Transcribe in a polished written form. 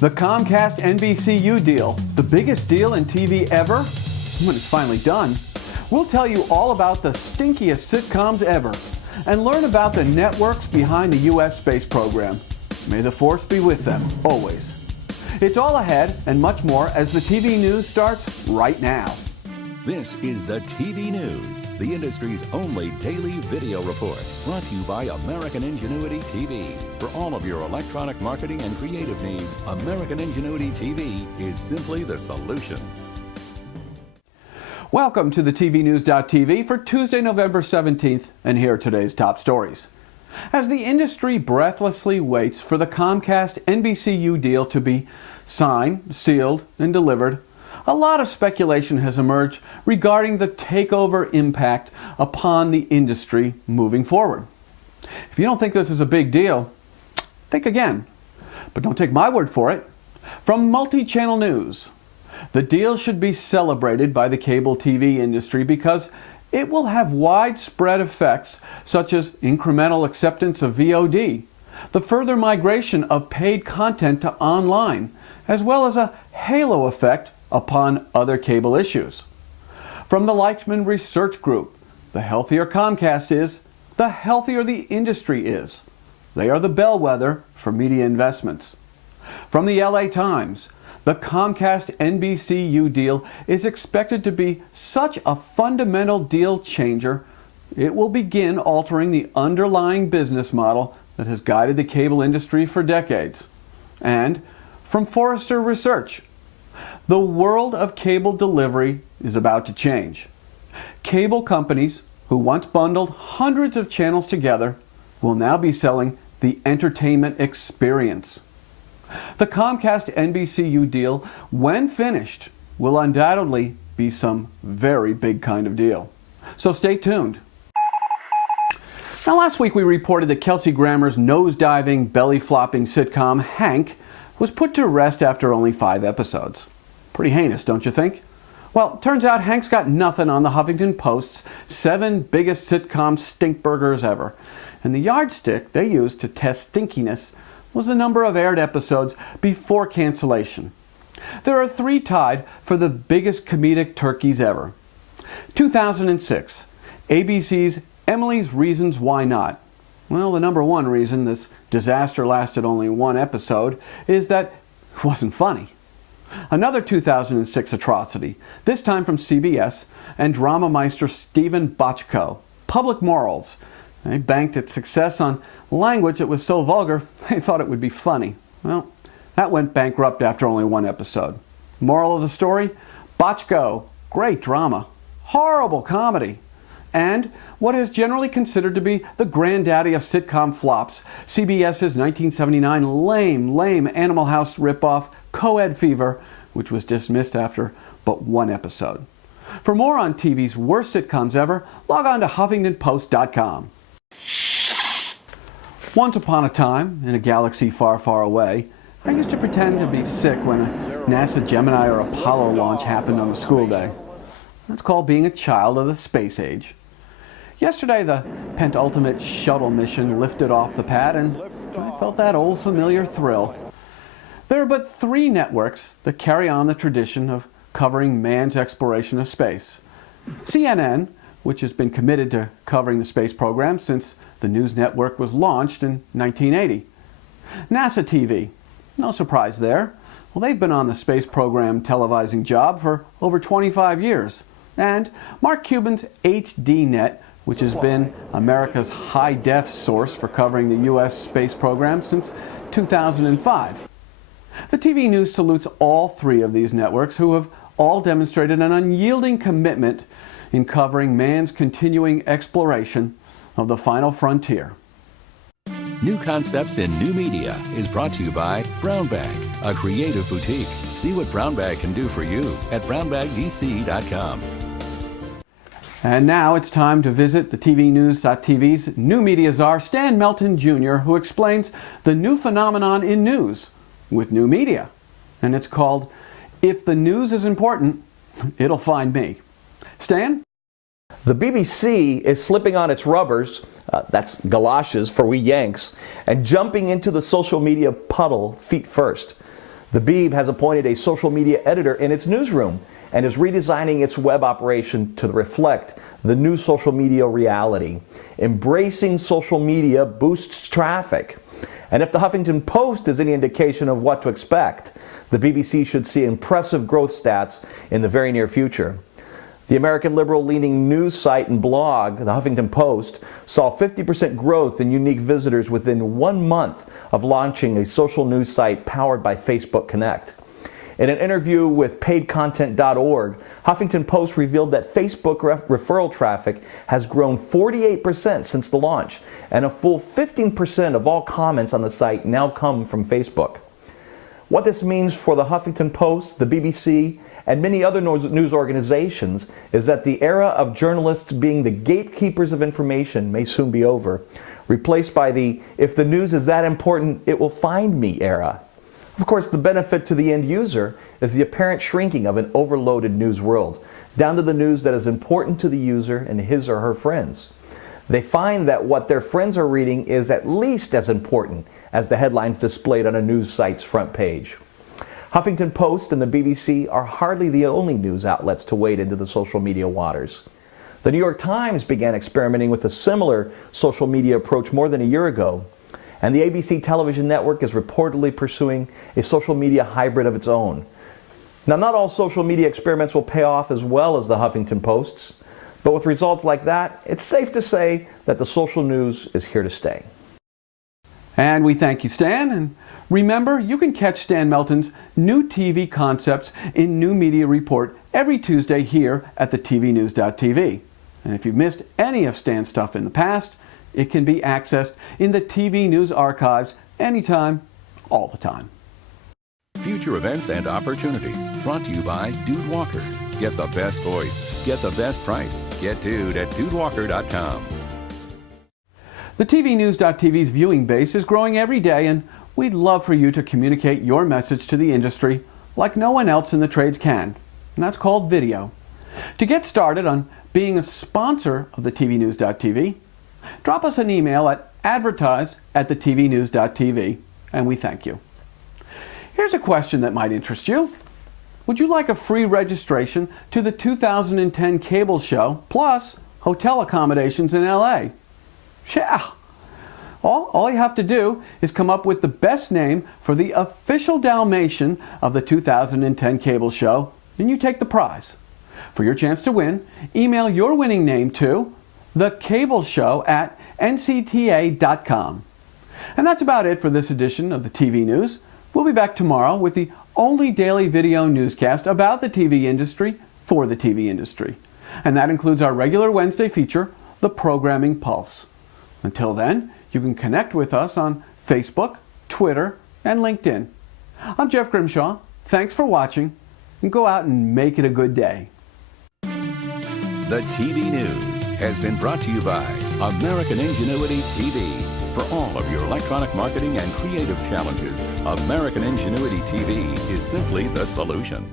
The Comcast NBCU deal, the biggest deal in TV ever? When it's finally done, we'll tell you all about the stinkiest sitcoms ever and learn about the networks behind the U.S. space program. May the force be with them, always. It's all ahead and much more as the TV news starts right now. This is the TV News, the industry's only daily video report, brought to you by American Ingenuity TV. For all of your electronic marketing and creative needs, American Ingenuity TV is simply the solution. Welcome to the TVNews.TV for Tuesday, November 17th, and here are today's top stories. As the industry breathlessly waits for the Comcast NBCU deal to be signed, sealed, and delivered, a lot of speculation has emerged regarding the takeover impact upon the industry moving forward. If you don't think this is a big deal, think again. But don't take my word for it. From multi-channel news, the deal should be celebrated by the cable TV industry because it will have widespread effects such as incremental acceptance of VOD, the further migration of paid content to online, as well as a halo effect upon other cable issues. From the Leichtman Research Group, the healthier Comcast is, the healthier the industry is. They are the bellwether for media investments. From the LA Times, the Comcast NBCU deal is expected to be such a fundamental deal changer, it will begin altering the underlying business model that has guided the cable industry for decades. And from Forrester Research, the world of cable delivery is about to change. Cable companies who once bundled hundreds of channels together will now be selling the entertainment experience. The Comcast NBCU deal, when finished, will undoubtedly be some very big kind of deal. So stay tuned. Now, last week we reported that Kelsey Grammer's nose-diving, belly-flopping sitcom, Hank, was put to rest after only 5 episodes. Pretty heinous, don't you think? Well, turns out Hank's got nothing on the Huffington Post's 7 biggest sitcom stinkburgers ever. And the yardstick they used to test stinkiness was the number of aired episodes before cancellation. There are 3 tied for the biggest comedic turkeys ever. 2006, ABC's Emily's Reasons Why Not. Well, the number 1 reason this disaster lasted only 1 episode is that it wasn't funny. Another 2006 atrocity, this time from CBS and drama meister Stephen Bochco, Public Morals. They banked its success on language that was so vulgar they thought it would be funny. Well, that went bankrupt after only 1 episode. Moral of the story? Bochco, great drama, horrible comedy. And what is generally considered to be the granddaddy of sitcom flops, CBS's 1979 lame Animal House ripoff, Co-Ed Fever, which was dismissed after but 1 episode. For more on TV's worst sitcoms ever, log on to HuffingtonPost.com. Once upon a time, in a galaxy far, far away, I used to pretend to be sick when a NASA Gemini or Apollo launch happened on a school day. That's called being a child of the space age. Yesterday, the penultimate shuttle mission lifted off the pad, and I felt that old familiar thrill. There are but 3 networks that carry on the tradition of covering man's exploration of space. CNN, which has been committed to covering the space program since the news network was launched in 1980. NASA TV, no surprise there. Well, they've been on the space program televising job for over 25 years. And Mark Cuban's HDNet, which has been America's high-def source for covering the U.S. space program since 2005. The TV News salutes all 3 of these networks who have all demonstrated an unyielding commitment in covering man's continuing exploration of the final frontier. New Concepts in New Media is brought to you by Brown Bag, a creative boutique. See what Brown Bag can do for you at brownbagdc.com. And now it's time to visit the TVNews.TV's new media czar, Stan Melton Jr., who explains the new phenomenon in news with new media. And it's called, If the News is Important, It'll Find Me. Stan? The BBC is slipping on its rubbers, that's galoshes for we Yanks, and jumping into the social media puddle feet first. The Beeb has appointed a social media editor in its newsroom and is redesigning its web operation to reflect the new social media reality. Embracing social media boosts traffic. And if the Huffington Post is any indication of what to expect, the BBC should see impressive growth stats in the very near future. The American liberal-leaning news site and blog, the Huffington Post, saw 50% growth in unique visitors within 1 month of launching a social news site powered by Facebook Connect. In an interview with paidcontent.org, Huffington Post revealed that Facebook referral traffic has grown 48% since the launch, and a full 15% of all comments on the site now come from Facebook. What this means for the Huffington Post, the BBC, and many other news organizations is that the era of journalists being the gatekeepers of information may soon be over, replaced by the "if the news is that important, it will find me" era. Of course, the benefit to the end user is the apparent shrinking of an overloaded news world, down to the news that is important to the user and his or her friends. They find that what their friends are reading is at least as important as the headlines displayed on a news site's front page. Huffington Post and the BBC are hardly the only news outlets to wade into the social media waters. The New York Times began experimenting with a similar social media approach more than a year ago, and the ABC television network is reportedly pursuing a social media hybrid of its own. Now, not all social media experiments will pay off as well as the Huffington Post's, but with results like that, it's safe to say that the social news is here to stay. And we thank you, Stan. And remember, you can catch Stan Melton's new TV concepts in New Media Report every Tuesday here at the TVNews.tv. And if you've missed any of Stan's stuff in the past, it can be accessed in the TV News archives anytime, all the time. Future events and opportunities brought to you by Dude Walker. Get the best voice. Get the best price. Get Dude at DudeWalker.com. The TVNews.tv's viewing base is growing every day, and we'd love for you to communicate your message to the industry like no one else in the trades can, and that's called video. To get started on being a sponsor of the TVNews.tv, drop us an email at advertise@thetvnews.tv, and we thank you. Here's a question that might interest you. Would you like a free registration to the 2010 cable show, plus hotel accommodations in LA? Yeah. All you have to do is come up with the best name for the official Dalmatian of the 2010 cable show, and you take the prize. For your chance to win, email your winning name to thecableshow@ncta.com. And that's about it for this edition of the TV News. We'll be back tomorrow with the only daily video newscast about the TV industry for the TV industry. And that includes our regular Wednesday feature, The Programming Pulse. Until then, you can connect with us on Facebook, Twitter, and LinkedIn. I'm Jeff Grimshaw. Thanks for watching, and go out and make it a good day. The TV News has been brought to you by American Ingenuity TV. For all of your electronic marketing and creative challenges, American Ingenuity TV is simply the solution.